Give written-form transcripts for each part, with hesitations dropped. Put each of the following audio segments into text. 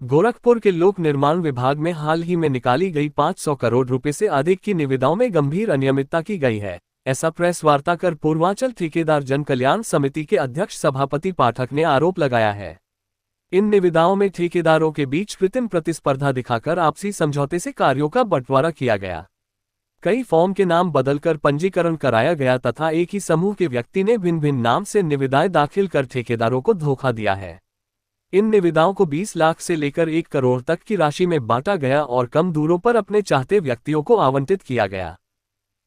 गोरखपुर के लोक निर्माण विभाग में हाल ही में निकाली गई 500 करोड़ रुपए से अधिक की निविदाओं में गंभीर अनियमितता की गई है। ऐसा प्रेस वार्ता कर पूर्वांचल ठेकेदार जन कल्याण समिति के अध्यक्ष सभापति पाठक ने आरोप लगाया है। इन निविदाओं में ठेकेदारों के बीच कृत्रिम प्रतिस्पर्धा दिखाकर आपसी समझौते से कार्यों का बंटवारा किया गया। कई फॉर्म के नाम बदलकर पंजीकरण कराया गया तथा एक ही समूह के व्यक्ति ने भिन्न भिन्न नाम से निविदाएं दाखिल कर ठेकेदारों को धोखा दिया है। इन निविदाओं को 20 लाख से लेकर 1 करोड़ तक की राशि में बांटा गया और कम दूरों पर अपने चाहते व्यक्तियों को आवंटित किया गया।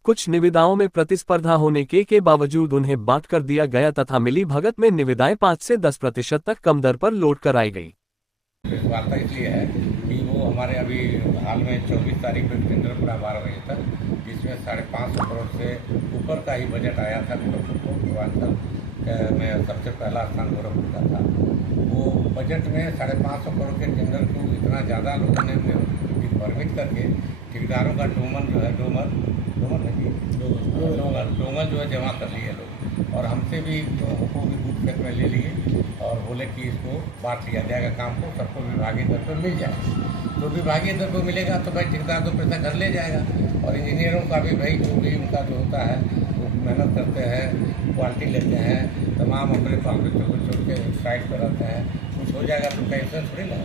कुछ निविदाओं में प्रतिस्पर्धा होने के बावजूद उन्हें बांट कर दिया गया तथा मिली भगत में निविदाएं 5 से 10% तक कम दर पर लोड कराई गई। वार्ता इसलिए है कि वो हमारे अभी हाल में 24 तारीख को टेंडर पड़ा 12 बजे तक, जिसमें 550 करोड़ से ऊपर का ही बजट आया था। गोरखपुर को पूर्वांचल में सबसे पहला स्थान गोरखपुर का था। वो बजट में 550 करोड़ के टेंडर को इतना ज़्यादा लोगों ने परमिट करके ठेकेदारों का डोमन जो है जमा कर लिए लोग, और हमसे भी हमको भी गुड फेथ में ले लिए और बोले कि इसको बांट लिया जाएगा, काम को सबको विभागीय दर पर मिल जाएगा। तो विभागीय दर पर मिलेगा तो भाई ठेकेदार तो पैसा घर ले जाएगा, और इंजीनियरों का भी भाई जो भी उनका जो होता है वो मेहनत करते हैं, क्वालिटी लेते हैं, तमाम अपने बाल बच्चों को छोड़ के साइड पर रहते हैं, कुछ हो जाएगा तो उनका इंश्योरेंस थोड़ी ना,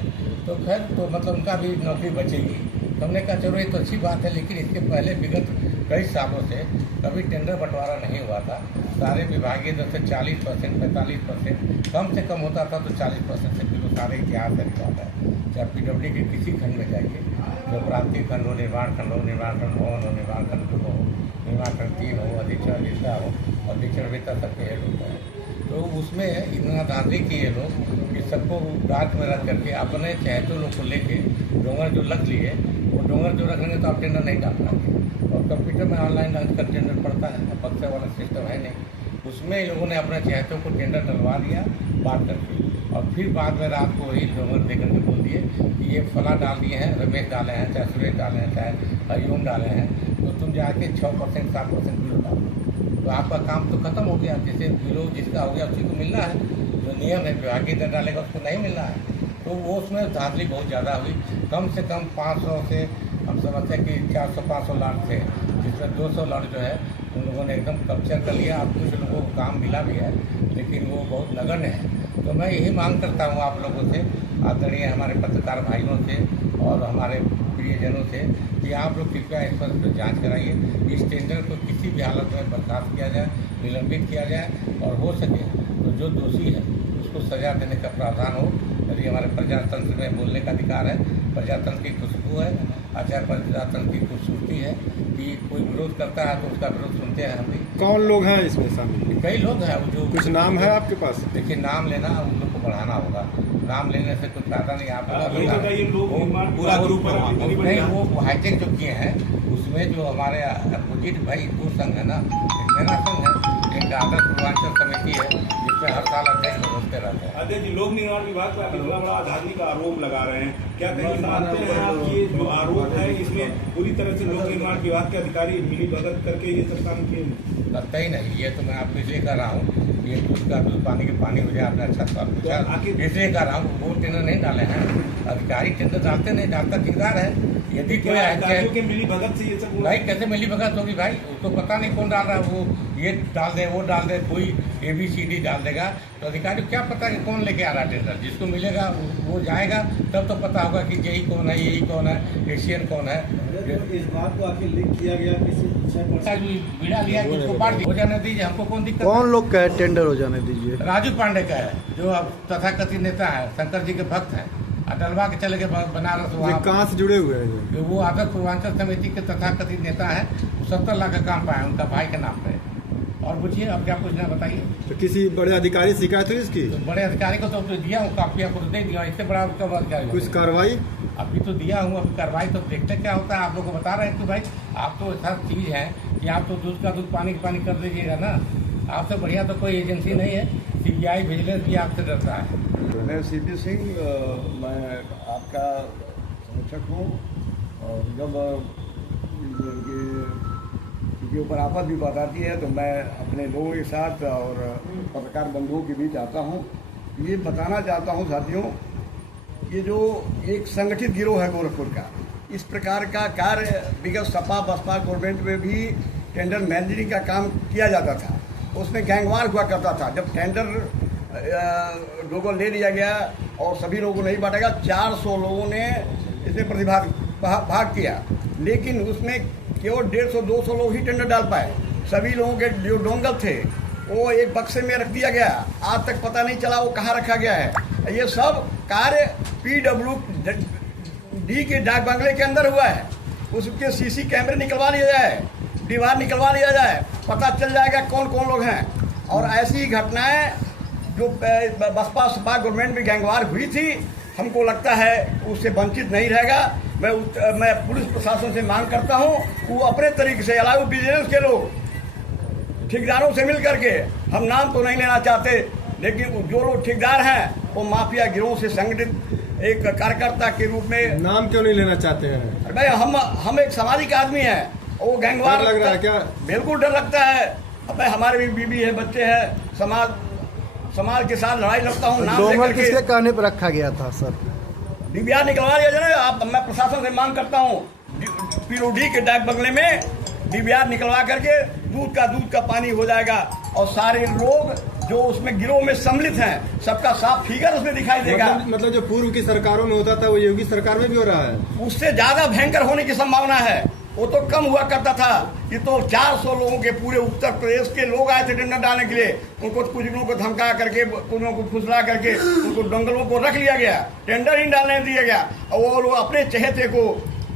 तो खैर तो मतलब उनका भी नौकरी बचेगी। तो हमने कहा चलो ये तो अच्छी बात है, लेकिन इसके पहले विगत कई सालों से कभी टेंडर बंटवारा नहीं हुआ था। सारे विभागीय दर से 40%, 45%, कम से कम होता था तो 40% से किलो सारे इतिहास है रिकॉर्ड है। चाहे PWD के किसी खंड में जाइए, जो प्रांतीय खंड हो, निर्माण खंड हो, निर्माण खंड भवन हो, निर्माण खंड हो, निर्माण खंड 3 हो, अधीक्षण विद्या हो, अधीक्षण विद्या सबके हेड होता है। तो उसमें इतना धांधली किए लोग कि सबको रात में रख करके अपने चहेतों लोग को लेके डोंगर जो लग लिए, वो डोंगर जो रखेंगे तो आप टेंडर नहीं डाल पाएंगे। और कंप्यूटर में ऑनलाइन का टेंडर पड़ता है, बक्से वाला सिस्टम है नहीं, उसमें इन लोगों ने अपने चहेतों को टेंडर डलवा दिया बात करके, और फिर बाद में रात को वही डोंगर दे करके बोल दिए कि ये फला डाल दिए हैं, रमेश डाले हैं, चाहे सुरेश डाले हैं, चाहे हरिओम डाले हैं, तो तुम जाके 6%, 7% बिलो डालो, तो आपका काम तो खत्म हो गया। जैसे बिलो जिसका हो गया उसी को मिलना है, जो नियम है विभागीय दर डालेगा उसको नहीं मिलना है। तो वो उसमें धांधली बहुत ज़्यादा हुई। कम से कम 500 से हम समझते हैं कि 400-500 लाख थे, जिसमें 200 लाख जो है उन लोगों ने एकदम कैप्चर कर लिया। अब कुछ लोगों को काम मिला भी है, लेकिन वो बहुत नगण्य है। तो मैं यही मांग करता हूँ आप लोगों से, आदरणीय हमारे पत्रकार भाइयों से और हमारे प्रियजनों से, कि आप लोग कृपया इस पर जाँच कराइए, इस टेंडर को किसी भी हालत में बर्खास्त किया जाए, निलंबित किया जाए, और हो सके तो जो दोषी है उसको सजा देने का प्रावधान हो। यदि हमारे प्रजातंत्र में बोलने का अधिकार है, प्रजातंत्र की खुशबू है, आचार प्रजातंत्र की खूबसूरती है कि कोई विरोध करता है तो उसका विरोध सुनते हैं हम भी। कौन लोग हैं इसमें शामिल? कई लोग हैं। जो कुछ नाम है आपके पास? देखिए, नाम लेना उन लोग को बढ़ाना होगा, नाम लेने से कुछ फायदा नहीं। आप पूरा ग्रुप नहीं, वो हाईटेक जो किए हैं उसमें जो हमारे अपोजिट भाई 2 संघ है ना, एक मेरा संघ है, एक आदर्श पूर्वांचल समिति है, जिसमें हर साल अध्यक्ष बदलते रहते हैं। अध्यक्ष जी, लोक निर्माण विभाग पर बड़ा धांधली का आरोप लगा रहे हैं, क्या कहीं मानते हैं आप ये जो आरोप है इसमें पूरी तरह से लोक निर्माण विभाग के अधिकारी मिली भगत करके ये सब काम किए? लगता ही नहीं। ये तो मैं आपको इसलिए कर रहा हूँ, ये दूध का दूध पानी के पानी हो जाए। आपने अच्छा सवाल पूछा, इसलिए कर रहा हूँ। वो टेंडर नहीं डाले हैं, अधिकारी टेंडर डालते नहीं, डालता ठेकेदार है। यदि कोई मिली भगत से ये सब भाई कैसे मिली भगत होगी भाई, उसको पता नहीं कौन डाल रहा है, वो ये डाल दे, वो डाल दे, कोई ABCD डाल देगा, तो अधिकारी को क्या पता कि कौन लेके आ रहा है टेंडर। जिसको मिलेगा वो जाएगा, तब तो पता होगा कि यही कौन है, यही कौन है, एशियन कौन है। इस बात को आखिर लिख किया गया किसी बीड़ा लिया कि उसको बांट हो जाने दीजिए, हमको कौन दिक्कत। कौन लोग का है टेंडर हो जाने दीजिए? राजू पांडे का है, जो अब तथाकथित नेता है, शंकर जी के भक्त हैं, डलवा के चले गए बनारस। वहाँ कहाँ से जुड़े हुए हैं? वो आदर्श पूर्वांचल समिति के तथाकथित नेता है, 70 लाख का काम पाया उनका भाई के नाम पे। और पूछिए अब क्या पूछना बताइए। तो किसी बड़े अधिकारी से शिकायत हुई इसकी? तो बड़े अधिकारी को तो दिया हूँ, कापियाँ को दे दिया, इससे बड़ा उसका अधिकारी कुछ कार्रवाई अभी तो दिया हूँ। अभी कार्रवाई तो देखते क्या होता है। आप लोग को बता रहे हैं कि भाई आप तो ऐसा चीज़ है कि आप तो दूध का दूध पानी का पानी कर दीजिएगा ना। आपसे बढ़िया तो कोई एजेंसी नहीं है, CBI विजिलेंस भी आपसे डरता है। मैं CP सिंह, मैं आपका समीक्षक हूँ, और जब इनके ऊपर आफत भी बताती है तो मैं अपने लोगों के साथ और पत्रकार बंधुओं के बीच आता हूँ। ये बताना चाहता हूँ साथियों ये जो एक संगठित गिरोह है गोरखपुर का, इस प्रकार का कार्य विगत सपा बसपा गवर्नमेंट में भी टेंडर मैनेजरिंग का काम किया जाता था, उसमें गैंगवार हुआ करता था। जब टेंडर लोगों ले लिया गया और सभी लोगों को नहीं बांटा गया, 400 लोगों ने इसमें भाग किया, लेकिन उसमें केवल 150-200 लोग ही टेंडर डाल पाए। सभी लोगों के जो डोंगल थे वो एक बक्से में रख दिया गया, आज तक पता नहीं चला वो कहाँ रखा गया है। ये सब कार्य PWD के डाक बंगले के अंदर हुआ है, उसके CC कैमरे निकलवा लिया जाए, दीवार निकलवा लिया जाए, पता चल जाएगा कौन कौन लोग हैं। और ऐसी घटनाएं जो बसपा सपा गवर्नमेंट में गैंगवार हुई थी, हमको लगता है उससे वंचित नहीं रहेगा। मैं पुलिस प्रशासन से मांग करता हूं वो अपने तरीके से अलाउ बिजनेस के लोग ठेकेदारों से मिल करके, हम नाम तो नहीं लेना चाहते, लेकिन जो लोग ठेकेदार हैं वो माफिया गिरोह से संगठित एक कार्यकर्ता के रूप में। नाम क्यों नहीं लेना चाहते हैं? भाई हम एक सामाजिक आदमी हैं, वो गैंगवार लग रहा है क्या? बिल्कुल डर लगता है। अब हमारे भी बीवी है, बच्चे हैं, समाज के साथ लड़ाई लड़ता हूँ। डोंगल किसके कहने पर रखा गया था सर? डीवीआर निकलवा लिया जाए। आप, मैं प्रशासन से मांग करता हूँ PWD के डाक बंगले में डीवीआर निकलवा करके दूध का पानी हो जाएगा, और सारे लोग जो उसमें गिरोह में सम्मिलित हैं सबका साफ फिगर उसमें दिखाई देगा। मतलब जो पूर्व की सरकारों में होता था वो योगी सरकार में भी हो रहा है? उससे ज्यादा भयंकर होने की संभावना है। वो तो कम हुआ करता था, ये तो 400 लोगों के पूरे उत्तर प्रदेश के लोग आए थे टेंडर डालने के लिए। उनको कुछ लोगों को धमका करके, कुछ लोगों को फुसला करके उनको दंगलों को रख लिया गया, टेंडर ही डालने दिया गया, और वो लोग अपने चहेते को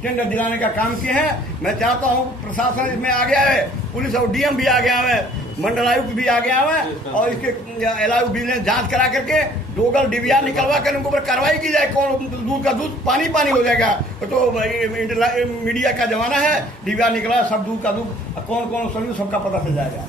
टेंडर दिलाने का काम किए हैं। मैं चाहता हूँ प्रशासन इसमें आ गया है, पुलिस और DM भी आ गया है, मंडल आयुक्त भी आ गया है, और इसके अलाउ बिजनेस जांच करा करके डोंगल डीवीआर निकलवा कर उनके ऊपर कार्रवाई की जाए। कौन दूध का दूध पानी हो जाएगा। तो मीडिया का जमाना है, डीवीआर निकला सब दूध का दूध, कौन सभी सबका पता चल जाएगा।